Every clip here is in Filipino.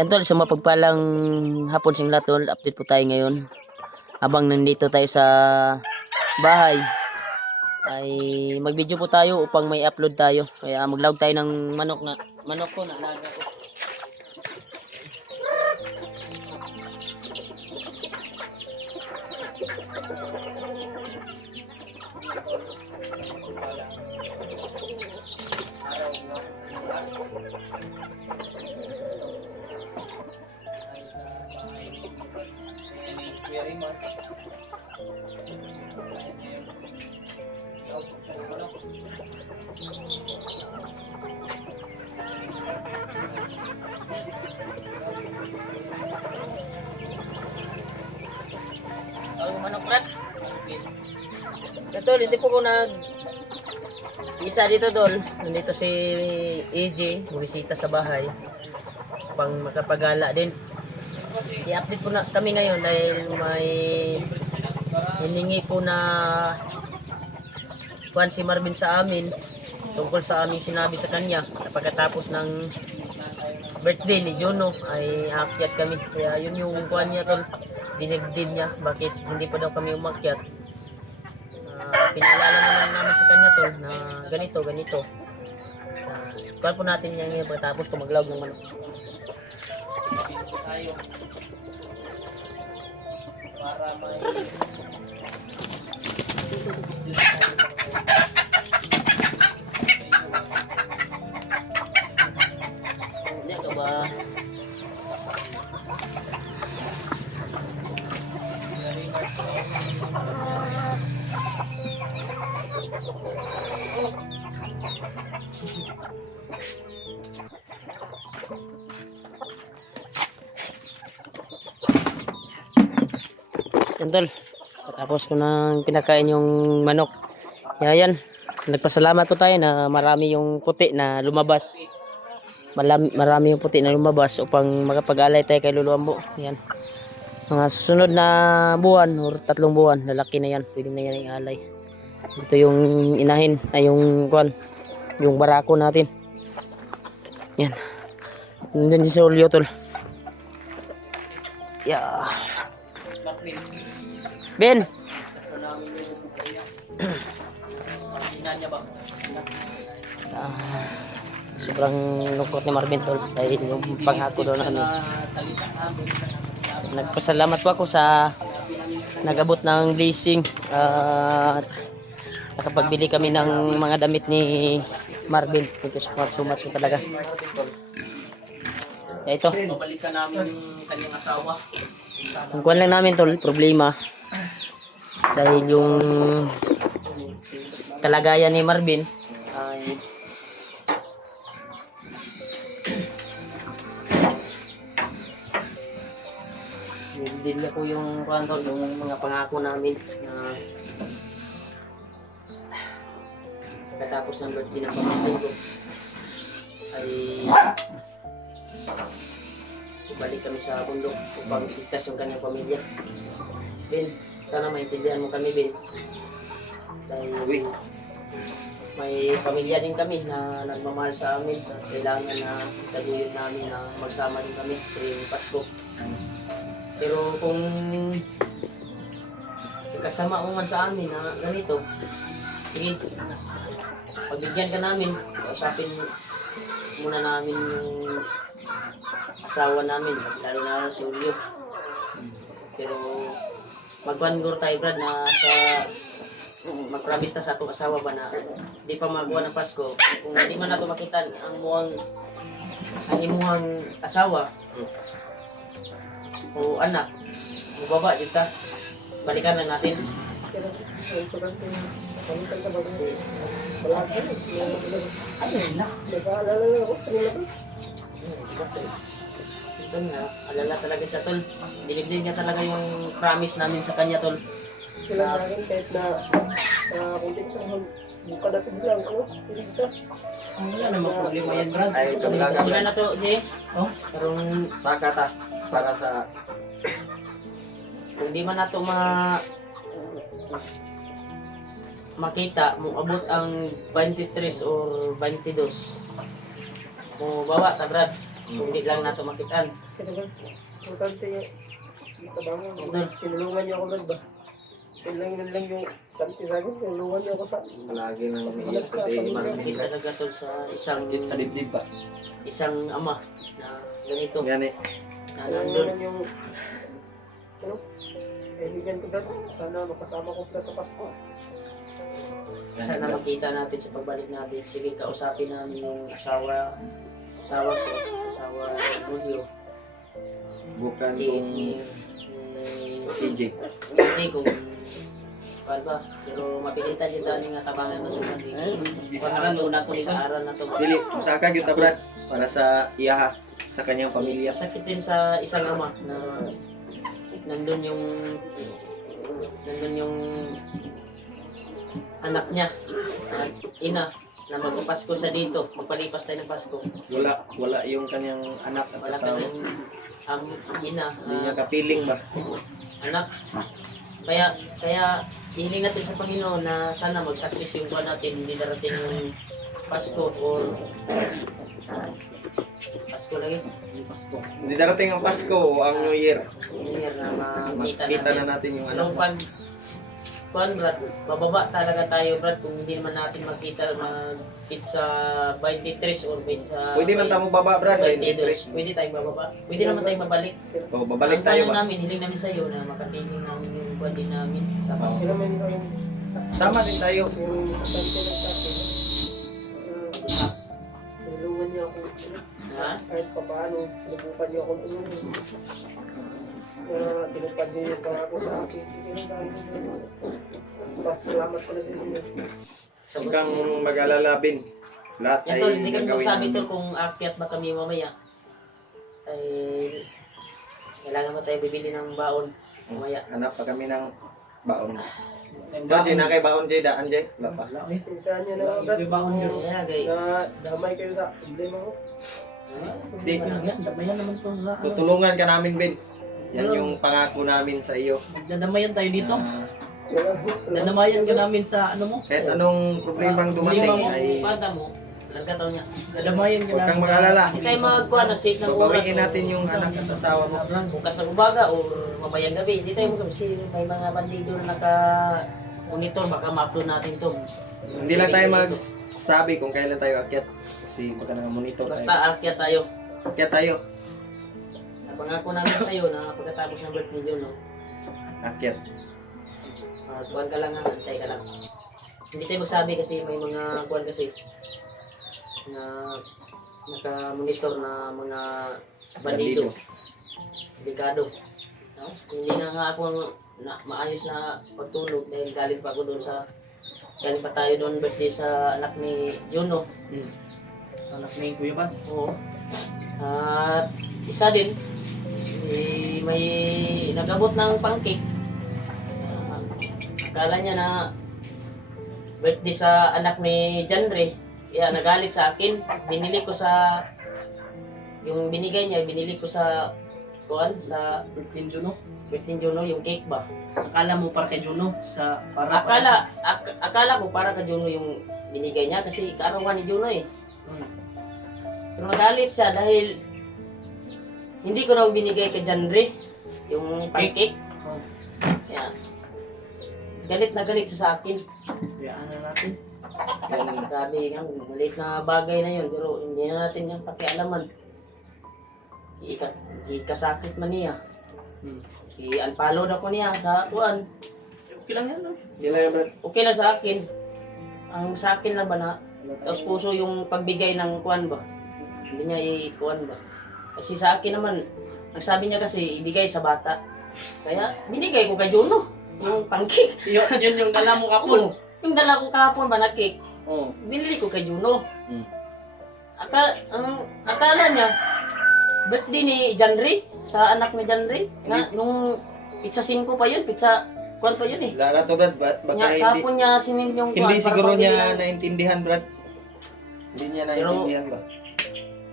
Yan tol, sa mapagpalang hapon sing lahat tol, update po tayo ngayon. Habang nandito tayo sa bahay, ay mag-video po tayo upang may upload tayo. Kaya mag-log tayo ng manok ko na alaga ko. Ang manok rat. Tol, hindi po ko isa dito dol. Nandito si AJ, bumisita sa bahay pang makapagala din. I-update po na kami ngayon dahil may hiningi po na kuwan si Marvin sa amin tungkol sa aming sinabi sa kanya na pagkatapos ng birthday ni Juno ay aakyat kami. Kaya yun yung kuwan niya tol, dinigdib niya bakit hindi pa daw kami umakyat. Pinaalala naman namin sa kanya tol na ganito. Kuwan po natin yan ngayon pagkatapos kung maglawag ng manok. Para may hindi ka ba Tol, tapos ko nang pinakain yung manok. Kaya yan, nagpasalamat po tayo na marami yung puti na lumabas. Marami yung puti na lumabas upang makapag-alay tayo kay Lolo Ambo. Yan. Mga susunod na buwan or 3 buwan, lalaki na yan. Pwede na yan i-alay. Ito yung inahin, ay yung kwan, yung barako natin. Yan. Nandiyan si Solyo tol. Yeah. Ben. Sobrang lungkot ni Marvin tol dahil yung pangako daw namin. Nagpasalamat po ako sa nagabot ng blessing at nakapagbili kami ng mga damit ni Marvin. Thank you so much talaga. Kaya ito, babalikan namin yung kanyang asawa. Ang kuwan lang namin tol, problema dahil yung kalagayan ni Marvin ay din po yung kuwan tol, yung mga pangako namin na pagkatapos ng birthday ng pamangkin ko ay balik kami sa bundok upang iligtas yung kanyang pamilya. Ben, sana maintindihan mo kami Ben dahil may pamilya din kami na nagmamahal sa amin at kailangan na taguyod namin na magsama din kami sa Pasko. Pero kung kasama mo man sa amin na ganito, sige, pagbigyan ka namin, usapin muna namin yung asawa namin, lalo na si Julio. Pero magwanggor tayo Brad na sa mag-promise na sa atong asawa ba na di pa magawa ng Pasko. Kung hindi man nato makita ang imuhang asawa o anak, mababa dito, balikan na natin. Kasi ito nga, alala talaga siya tol. Dilig-dilig niya talaga yung promise namin sa kanya tol. Sila sa akin kahit na sa kunting panahon, buka natin lang, iligtas. Wala namang problema yan Brad. Ay, ito lang. Sila na to, Jay. Oh, karong Saka ta, para sa kung di man nato makita mo abot ang 23 or 22 mo bawa ta Brad Kung hindi lang nato makitaan. Kaya ba? Importante yung tabangan. Tinulungan niyo ako Brad ba? Yun lang yung kanti sa akin. Tinulungan niyo ako sa... Palagi nang iniisip ko si Mas. Hindi talaga to sa isang Sa dibdib ba? isang ama na ganito Yan eh. na nandun. Tinulungan yung... Ano? Kaibigan ko Brad. Sana makasama ko sila sa Pasko. Sana makita natin sa pagbalik natin. Sige, kausapin namin yung asawa ko, asawa ni Julio. Bukan Si kung TJ. Kasi kung paano ba? Pero mapilitan din tayo nga tabangan na sa kanila. Isaaran doon nato ni Isaaran na to. Dili, musaka gyud ta Brad para sa iyaha sa kanyang pamilya. Sakit din sa isang ama na nandun yung anak niya at ina na magpapasko sa dito. Magpalipas tayo ng Pasko. Wala yung kanyang anak at Wala asawa. kang ang ina Hindi niya kapiling ba? anak. Kaya hiling natin sa Panginoon na sana mag-success yung buwan natin, hindi darating yung Pasko or Pasko lagi. Pasko. Hindi darating ang Pasko o ang New Year. New Year na makita Makita natin. na natin yung Anong anak. pag kuan Brad, bababa talaga tayo Brad kung hindi naman natin makita mag-hit sa 23 or sa Pwede man tamo baba Brad, 23. 23. Pwede tayong bababa. Pwede naman tayong babalik. O babalik Ang tayo tanong ba? namin, hiling namin sa iyo na makatingin namin yung buwan din namin. Tapos Sila man yung... Sama din tayo. Yung kanti lang sa akin. Tinulungan niyo ako. ha? Kahit pa paano, sinubukan niyo ako tulungan. Tinupad niyo yung pangako sa akin. Salamat pala sa inyo. Huwag kang mag-alala, Bin. Lahat Yan ay tol, hindi kami gagawin magsabi namin. tol kung akyat ba kami mamaya. Ay, kailangan ba tayo bibili ng baon mamaya. Hanap pa kami ng baon. Ikaw, Jay, na kay baon, Jay, daan, Jay. Wala pa. Sinsaan niyo na agad. Kaya gay. Na damay kayo sa problema ko. Di, Damayan naman to. tutulungan ka namin, Bin. Yan yung pangako namin sa iyo. Dadamayan tayo dito. Ah, Dadamayan ka namin sa ano mo. kahit anong problemang dumating ay Pagka mo, nagkataon niya. Dadamayan ka huwag kang namin mag-alala. Hindi tayo magkuha ng save ng oras. Babawiin natin yung anak at asawa mo. Bukas ng umaga o mamayang gabi. Hindi tayo kasi may mga bandido na naka-monitor. Baka ma-upload natin ito. Hindi lang tayo magsabi kung kailan tayo akyat. Kasi pagka nang-monitor tayo. Basta akyat tayo. Akyat tayo. Napangako namin sa iyo na pagkatapos ng birthday yun, no? Akyat. Kuhan ka lang, antay ka lang. Hindi tayo magsabi kasi may mga kuhan kasi na naka-monitor na mga bandido. Delikado. No? Hindi na nga ako maayos na pagtulog dahil galing pa ako doon galing pa tayo doon birthday sa anak ni Juno. sa anak ni Kuya Vance. Oo. At isa din, may nagabot ng pancake. Akala niya na birthday sa anak ni Janre. Kaya nagalit sa akin. Binili ko sa yung binigay niya, binili ko sa kuan sa 15 Juno. 15 Juno yung cake ba. Akala mo para kay Juno sa para Akala ko para kay Juno yung binigay niya kasi kaarawan ni Juno eh. Pero nagalit siya dahil hindi ko raw binigay kay Janre yung pancake. Oh. Kaya galit na galit siya sa akin. Kayaan na natin. Grabe nga, maliit na bagay na yun pero hindi na natin yung pakialaman. Ikasakit man niya. I-unfollow na ko niya sa kuan. Okay lang yan, no? Yan lang yan, Brad. Okay lang sa akin. Ang sa akin lang ba na taos puso yung pagbigay ng kuan ba? Hindi niya i-kuan ba? Kasi sa akin naman, ang sabi niya kasi ibigay sa bata. Kaya binigay ko kay Juno yung pancake. Yun yung dala mo kapon. Yung dala ko kahapon ba na cake, Oh. binili ko kay Juno. Hmm. Akala niya, birthday ni Janre, sa anak ni Janre, na nung pizza 5 pa yun, pizza 1 pa yun eh. Lara to, Brad. Baka Nga, hindi, kahapon niya sinin yung hindi para siguro pambili niya ng- naintindihan, Brad. Hindi niya naintindihan ba?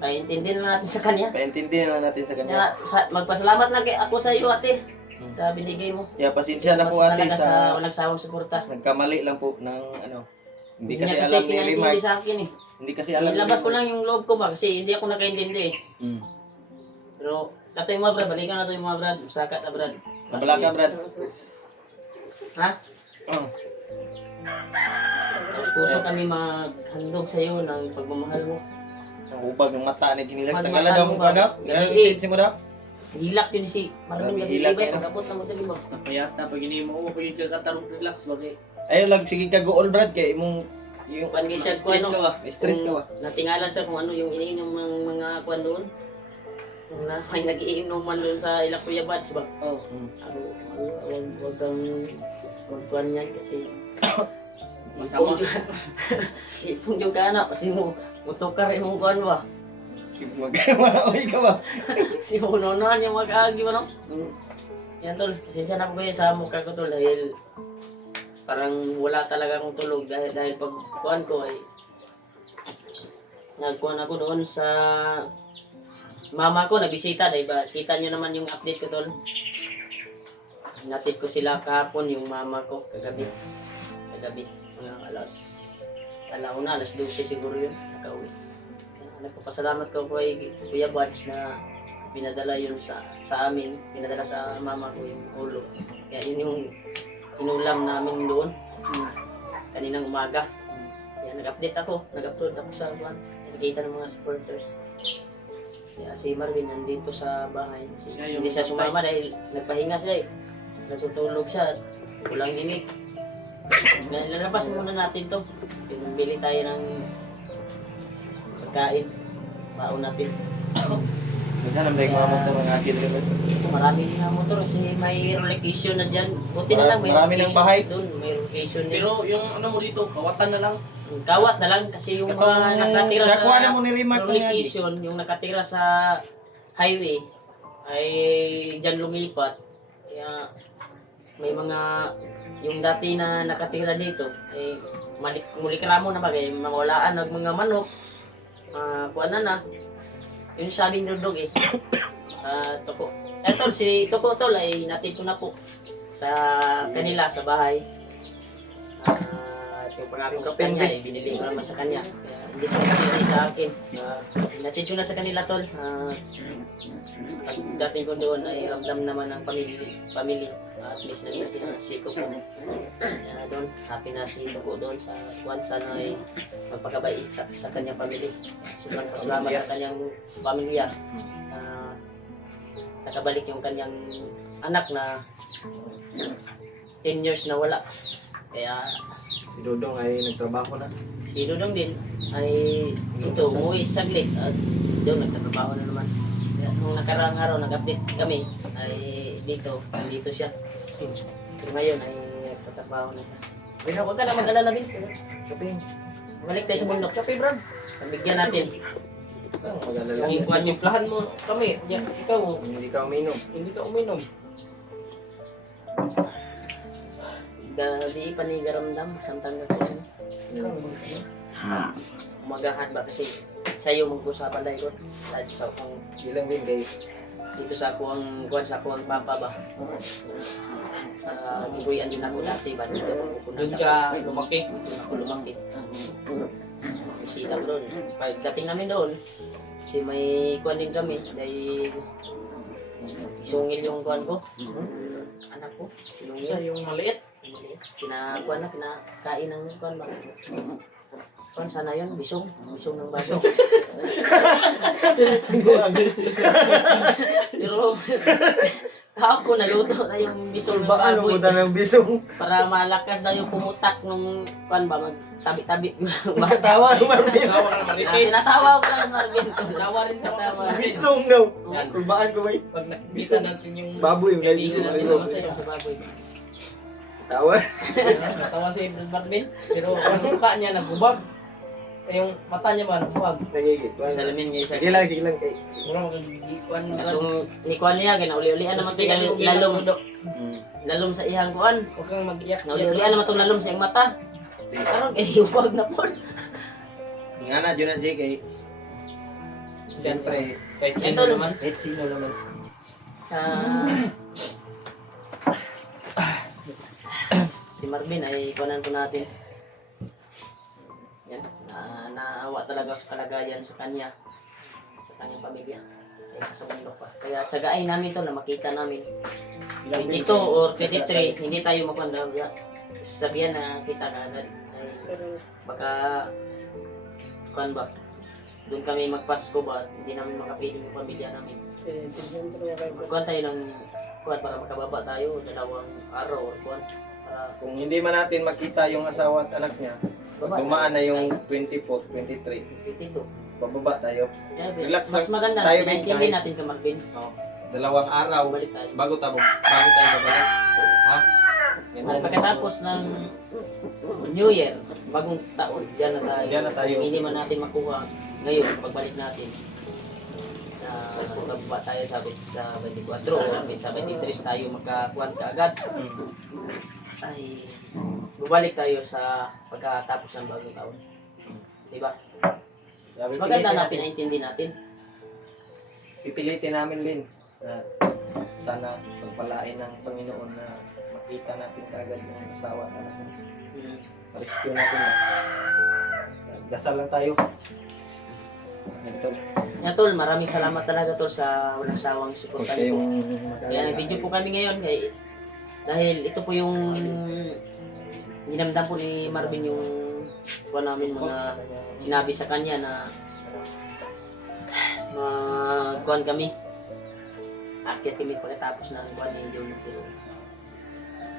Ay, intindihin na natin sa kanya. Paintindihan lang natin sa kanya. Kaya, magpasalamat na ako sa iyo, ate. Sa binigay mo. Yeah, pasensya na po ate Talaga sa walang sawang suporta. nagkamali lang po ng ano. Hindi kasi Niya alam ni pinaintindi Remark. sa akin eh. Hindi kasi alam. Ilabas ko lang yung loob ko ba kasi hindi ako nakaintindi eh. Mm. Pero nato yung mga brad, balikan nato yung mga brad. Usakat na brad. Kabala ka, Brad. Ha? Oh. Tapos puso kami maghandog sa iyo ng pagmamahal mo. Ang ubag ng mata ni kinilag. Ubag ng Tagala mata daw mo mo ba? daw. Ganun Gabi, si mo daw. Hilak yun si maraming Grabe, gabi hilak ibay yan. pag-abot ng hotel mo. Basta payata pag hindi mo pag hindi ka katarong relax bagay. Ayaw lang, sige ka goal, Brad. Kaya imong Yung kwan kay siya Stress ka ba? stress ka ba? Natingala siya kung ano yung iniinom ng mga kwan doon. Yung na, may nagiinom man doon sa Ilak Kuya Bads ba? Oh. Huwag kang magkuhan yan kasi Masama. ipong yung ka na kasi mo mutukar yung kuhan ba? Sige mag-away ka ba? Si Munonohan yung mag-aagi ba no? Yan tol, pasensya na po kayo sa mukha ko tol dahil parang wala talaga akong tulog dahil pag kuhan ko ay nagkuhan ako doon sa mama ko, nabisita dahil ba kita nyo naman yung update ko tol. Natid ko sila kahapon yung mama ko kagabi mga alauna, alas 12 siguro yun nakauwi. Nagpapasalamat ko kay Kuya Bads na pinadala yun sa amin, pinadala sa mama ko yung ulo. Kaya yun yung inulam namin doon kaninang umaga. Kaya nag-update ako, nag-upload ako sa buwan. Nakikita ng mga supporters. Kaya si Marvin nandito sa bahay. Hindi siya sumama dahil nagpahinga siya eh. Natutulog siya, walang limig. Lalabas muna natin to. Bili tayo ng pagkain. Baon natin. Maghanap na yung mga motor ng akin rin. Marami na motor kasi may relocation na dyan. Buti na lang may Marami ng relocation bahay. doon. May relocation din. Pero yung ano mo dito, kawatan na lang. Kawat na lang kasi yung mga nakatira sa Nakuha na mo ni Remark kung nga. relocation, yung nakatira sa highway ay dyan lumipat. Kaya may mga yung dati na nakatira dito ay mulikramo na bagay, mga walaan ng mga manok. Kuha na. Yung sabing dudog eh. Toko. Eto si Toko tol ay natid ko na po sa kanila sa bahay. Yung pangako sa kanya eh, binili ko naman sa kanya. Kaya, hindi siya nagsisi sa akin. Natid ko na sa kanila tol. Pagdating ko doon ay ramdam naman ng family. At miss na miss na si Toko. Kaya doon, happy na si Toko doon sa Juan. Sana ay magpakabait sa kanyang family. Sobrang pasalamat sa kanyang pamilya. Nakabalik yung kanyang anak na 10 years na wala. Kaya Si Dodong ay nagtrabaho na. si Dudong din ay ito, umuwi saglit at doon nagtatrabaho na naman. Kaya nung nakaraang araw nag-update kami ay dito siya. Pero ngayon ay nagtatrabaho na siya. Pero huwag ka na mag-alala din. Balik tayo sa bundok. Kape bro. Pabigyan natin. Mag-alala. Yung panimplahan mo kami. Yan, ikaw, Hindi ka uminom. hindi ka uminom. Di pa ni garamdam. Samtang nagkuhan. Umagahan ba kasi sa'yo mag-usapan dahil ko. Sa akong Ilang din kay dito sa ako ang kuwan sa ako ang papa ba. Gibuyan din ako dati ba dito ako pupunta. Doon ka lumaki. Doon ako lumaki. Bisita ko doon. Pagdating namin doon, si may kuwan din kami dahil isungil yung kuwan ko. Anak ko, sinungil. Siya yung maliit. Kinakuan na, kinakain ng kuwan ba. Kuwan sana yun, bisong ng baso. Pero ako naluto na yung bisong ng Baan baboy mo ta ng bisong. para malakas daw yung pumutak nung kuwan ba, magtabi-tabi. Tawa ko Marvin. Tawa ka na Maripes. Tinatawa ko lang Marvin. Tawa rin sa mga Tawa. kasunod. Bisong daw. Kulbaan ko ba? Pag nakibisa natin yung Baboy yung kaibigan naisip natin ko. na masaya. Bisong sa baboy. Tawa. Natawa si Ibn Batman. Pero ang mukha niya nagbubag. Eh, yung mata niya man, buwag. Nagigit. Salamin niya isa. Sige lang kay. Mura magagikuan na lang. Kung ni kuwan niya, ginauli-ulian naman ito lalom sa ihang kuwan. Huwag kang mag-iyak. Nauli-ulian naman itong lalom sa iyang mata. Parang huwag na po. Nga na, dyan na Jay kay. Siyempre, Kahit sino Ito, naman. kahit sino naman. Si Marvin ay kuwanan po natin. Yan, naawa talaga sa kalagayan sa kanya, sa kanyang pamilya. Kaya sa mundo pa. Kaya tsagain namin to na makita namin. 22 or 23, hindi tayo makanda. Sabihan na kita na ay baka kuan ba? Doon kami magpasko ba? Hindi namin makapiling yung pamilya namin. Magkuhan tayo ng kuan para makababa tayo, 2 araw or kuan. Para Kung hindi man natin makita yung asawa at anak niya, pag dumaan na yung 24, 23, 22. bababa tayo. Yeah, Relax mas lang maganda, tayo, Ben, pinaintindi kahit- natin ka Marvin. 2 araw Balik tayo. bago tayo babalik. Ha? Yan At lang. pagkatapos ng New Year, bagong taon, diyan na tayo. Diyan na tayo. Kung hindi man natin makuha ngayon, pagbalik natin, na bababa tayo sa 24 o sa 23 tayo magkakuan ka agad, ay bubalik tayo sa pagkatapos ng bagong taon. Diba? Sabi, Maganda na pilitin natin. pinaintindi natin. Pipilitin namin din na sana pagpalain ng Panginoon na makita natin kaagad yung asawa at anak mo. Hmm. Rescue natin na. Dasal lang tayo. Ito. Yan tol, maraming salamat talaga tol sa walang sawang suporta niyo po. Kaya nag-video po kami ngayon dahil ito po yung dinamdam po ni Marvin yung kuha namin mga sinabi sa kanya na magkuhan kami. Akyat kami pagkatapos ng kuhan ni John Pero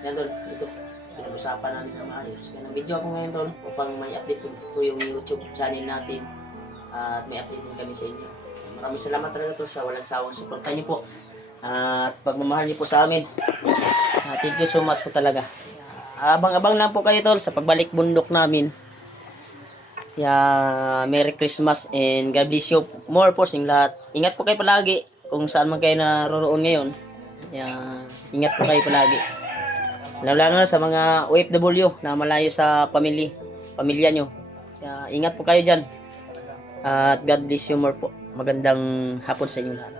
yan tol, ito. Pinag-usapan namin na maayos. Kaya nag-video ako ngayon tol upang may update po yung YouTube channel natin. At may update din kami sa inyo. Maraming salamat talaga to sa walang sawang suporta niyo po. At pagmamahal niyo po sa amin. Thank you so much po talaga. Abang-abang lang po kayo tol sa pagbalik bundok namin. Merry Christmas and God bless you more po sa inyong lahat. Ingat po kayo palagi kung saan man kayo naroroon ngayon. Ingat po kayo palagi. Lalo na sa mga OFW na malayo sa pamilya nyo. Ingat po kayo dyan. At God bless you more po. Magandang hapon sa inyo lahat.